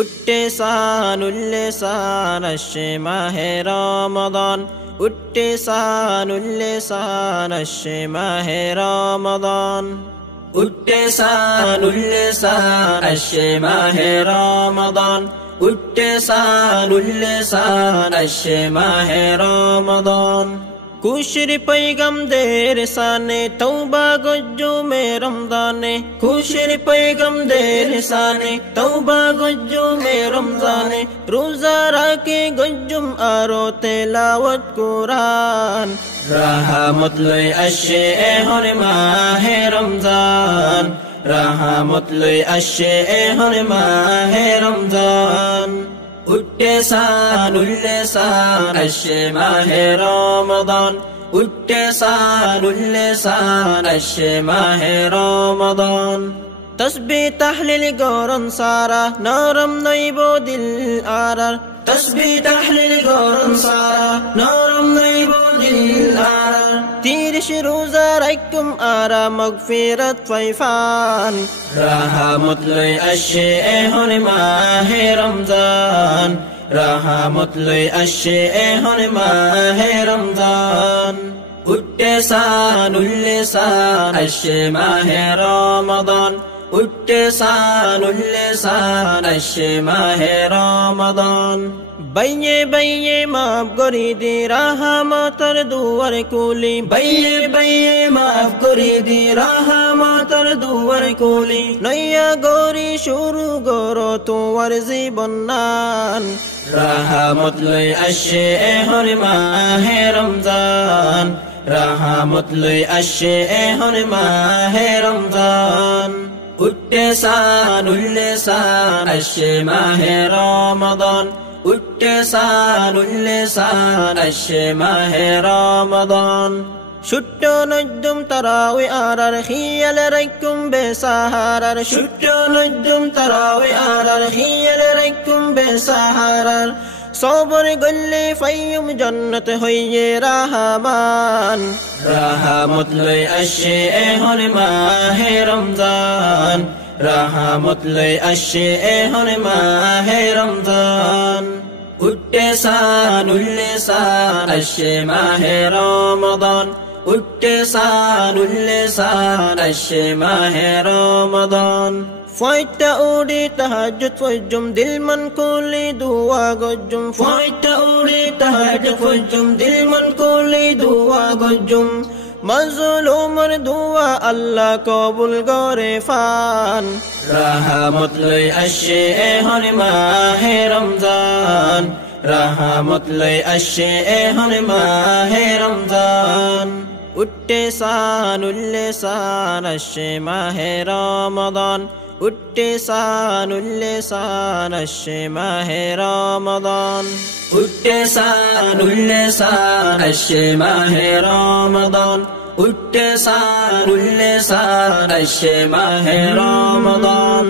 উত্তেসানুল্লেসান আসছে মাহে রমাদান উত্তেসানুল্লেসান আসছে মাহে রমাদান উত্তেসানুল্লেসান আসছে মাহে রমাদান উত্তেসানুল্লেসান আসছে মাহে রমাদান খুশির पैगम्बर साने तौबा गुज्जुमे रमजाने खुशिर पैगम्बर साने तौबा गुज्जुमे रमजाने रोजा राके गुज्जुम आरो तिलावत कुरान रहमत लय अशे हर माहे रमजान रहमत लय अशे हर माहे रमजान উত্তেসানুল্লেসান আসছে মাহে রমাদান উত্তেসানুল্লেসান আসছে মাহে রমাদান তসবিহ তাহলিল গরম সারা নরম নইব দিল আরার তসবিহ তাহলিল গরম সারা নরম নইব দিল আরার 30 রোজা রাখুম আরা মাগফিরাত ফাইফান রহমত লয় আসছে হর মাহে রমজান রহমত লয় আসছে হর মাহে রমজান উত্তেসানুল্লেসান আসছে মাহে রমাদান উত্তেসানুল্লেসান আসছে মাহে রমাদান বাইয়ে বাইয়ে মাফ করি দি রহমতের দুয়ার কুলি বাইয়ে বাইয়ে মাফ করি দি রহমতের দুয়ার কুলি নয়া গরি শুরু করো তোমার জীবন নান রহমত লয় আসছে হর মাহে রমজান রহমত লয় আসছে হর মাহে রমজান উত্তেসানুল্লেসান আসছে মাহে রমাদান উত্তেসানুল্লেসান আসছে মাহে রমাদান ছোট্ট নজম তারাওয়ে আরার খিয়াল রাখুম বেসাহারার ছোট্ট নজম তারাওয়ে আরার খিয়াল রাখুম বেসাহারার সবর গল্লে ফাইয়ুম জান্নাত হইয়ে রহমান রহমত লয় আসছে হর মাহে রমজান রহমত লয় আসছে হর মাহে রমজান উত্তেসানুল্লেসান আসছে মাহে রমাদান উত্তেসানুল্লেসান আসছে মাহে রমাদান ফয়টা উড়ে তাহাজ্জুদ ফজুম দিল মন কোলে দুয়া গজুম ফয়টা উড়ে তাহাজ্জুদ ফজুম দিল মন কোলে দুয়া গজুম মাজলুমের দুয়া আল্লাহ কবুল করে ফান রহমত লয় আসছে হর মাহে রমজান রহমত লয় আসছে হর মাহে রমজান উত্তেসানুল্লেসান আসছে মাহে রমাদান উত্তেসানুল্লেসান আসছে মাহে রমাদান উত্তেসানুল্লেসান আসছে মাহে রমাদান উত্তেসানুল্লেসান আসছে মাহে রমাদান